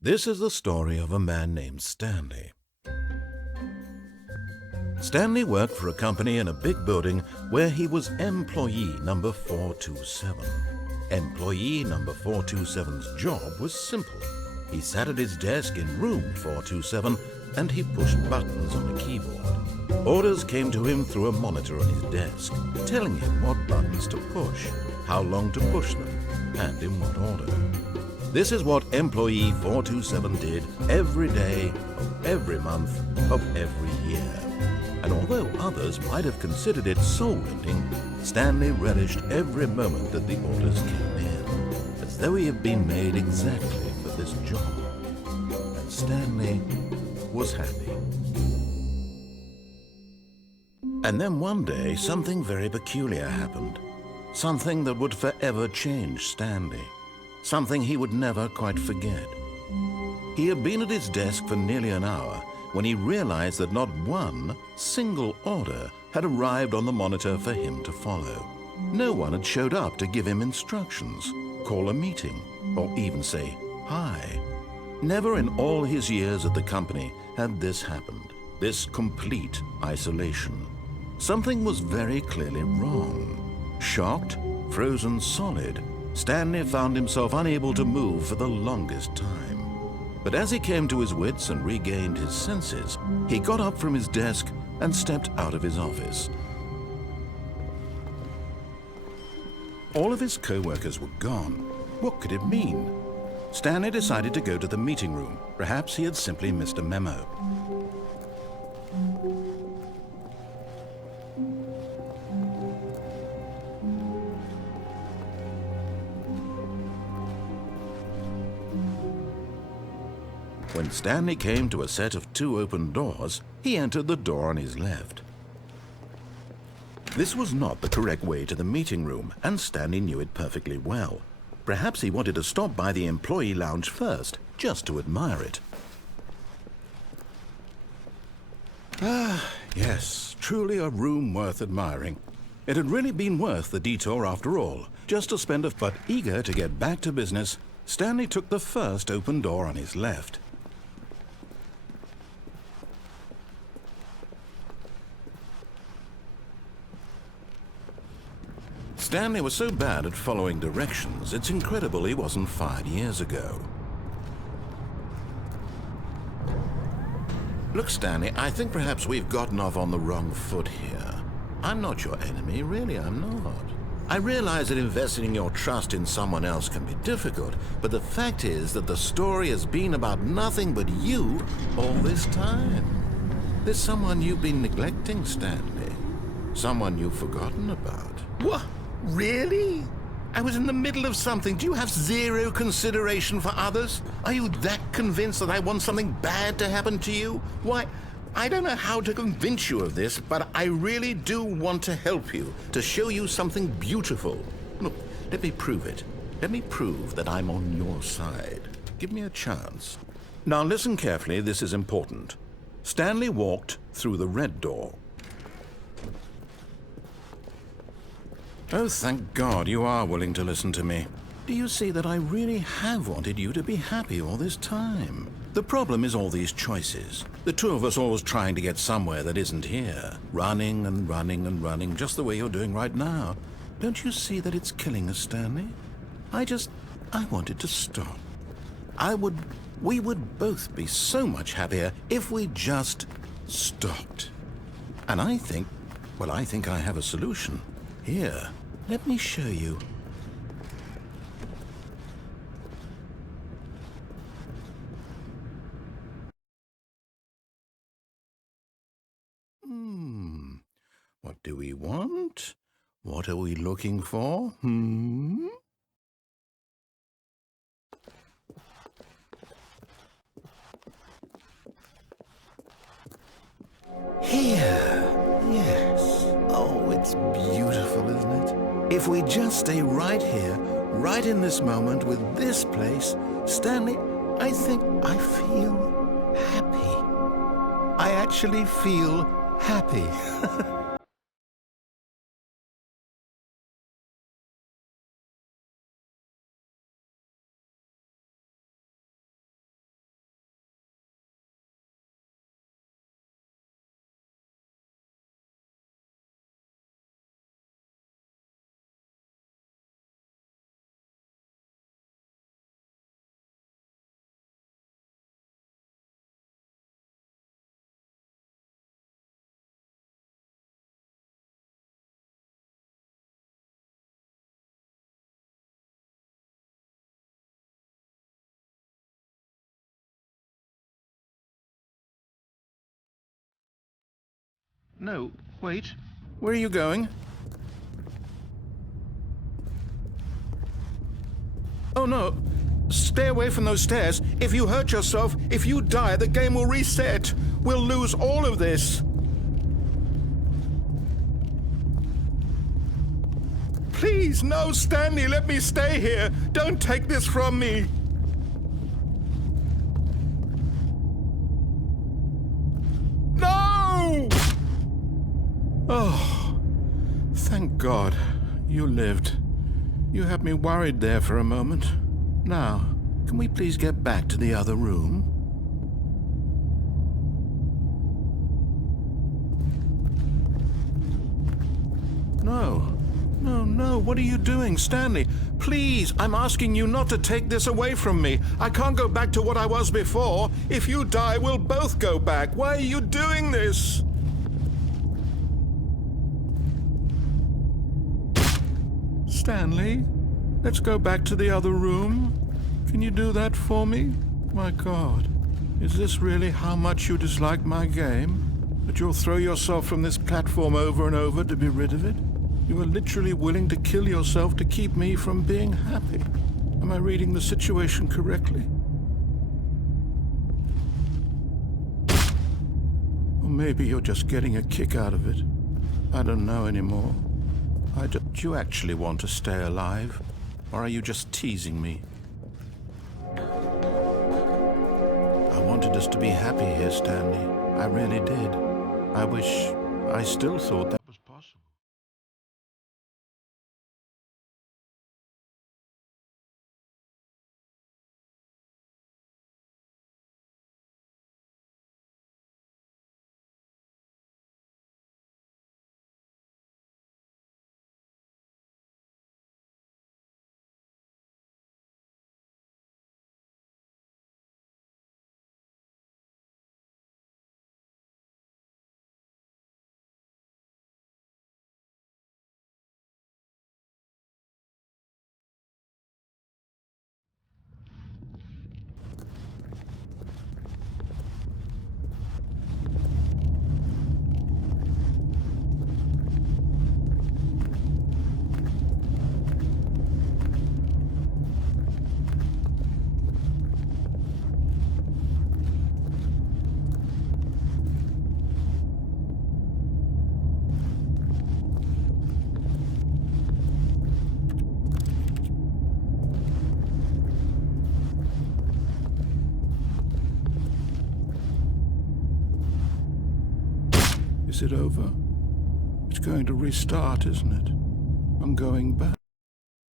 This is the story of a man named Stanley. Stanley worked for a company in a big building where he was employee number 427. Employee number 427's job was simple. He sat at his desk in room 427 and he pushed buttons on the keyboard. Orders came to him through a monitor on his desk, telling him what buttons to push, how long to push them, and in what order. This is what employee 427 did every day of every month of every year. And although others might have considered it soul-rending, Stanley relished every moment that the orders came in, as though he had been made exactly for this job. And Stanley was happy. And then one day, something very peculiar happened. Something that would forever change Stanley. Something he would never quite forget. He had been at his desk for nearly an hour when he realized that not one single order had arrived on the monitor for him to follow. No one had showed up to give him instructions, call a meeting, or even say hi. Never in all his years at the company had this happened, this complete isolation. Something was very clearly wrong. Shocked, frozen solid, Stanley found himself unable to move for the longest time. But as he came to his wits and regained his senses, he got up from his desk and stepped out of his office. All of his co-workers were gone. What could it mean? Stanley decided to go to the meeting room. Perhaps he had simply missed a memo. When Stanley came to a set of two open doors, he entered the door on his left. This was not the correct way to the meeting room, and Stanley knew it perfectly well. Perhaps he wanted to stop by the employee lounge first, just to admire it. Ah, yes, truly a room worth admiring. It had really been worth the detour after all, just to spend but eager to get back to business, Stanley took the first open door on his left. Stanley was so bad at following directions, it's incredible he wasn't fired years ago. Look, Stanley, I think perhaps we've gotten off on the wrong foot here. I'm not your enemy, really, I'm not. I realize that investing your trust in someone else can be difficult, but the fact is that the story has been about nothing but you all this time. There's someone you've been neglecting, Stanley. Someone you've forgotten about. What? Really? I was in the middle of something. Do you have zero consideration for others? Are you that convinced that I want something bad to happen to you? Why, I don't know how to convince you of this, but I really do want to help you, to show you something beautiful. Look, let me prove it. Let me prove that I'm on your side. Give me a chance. Now listen carefully, this is important. Stanley walked through the red door. Oh, thank God you are willing to listen to me. Do you see that I really have wanted you to be happy all this time? The problem is all these choices. The two of us always trying to get somewhere that isn't here. Running and running and running, just the way you're doing right now. Don't you see that it's killing us, Stanley? I wanted to stop. We would both be so much happier if we just stopped. And I think I have a solution. Here, let me show you. What do we want? What are we looking for? Here. Yes. Oh, it's beautiful, isn't it? If we just stay right here, right in this moment with this place, Stanley, I think I feel happy. I actually feel happy. No, wait. Where are you going? Oh, no. Stay away from those stairs. If you hurt yourself, if you die, the game will reset. We'll lose all of this. Please, no, Stanley, let me stay here. Don't take this from me. No! Oh, thank God you lived. You had me worried there for a moment. Now, can we please get back to the other room? No. No, what are you doing, Stanley? Please, I'm asking you not to take this away from me. I can't go back to what I was before. If you die, we'll both go back. Why are you doing this? Stanley, let's go back to the other room. Can you do that for me? My God, is this really how much you dislike my game? That you'll throw yourself from this platform over and over to be rid of it? You are literally willing to kill yourself to keep me from being happy. Am I reading the situation correctly? Or maybe you're just getting a kick out of it. I don't know anymore. Do you actually want to stay alive? Or are you just teasing me? I wanted us to be happy here, Stanley. I really did. I wish I still thought that was possible. Is it over? It's going to restart, isn't it? I'm going back.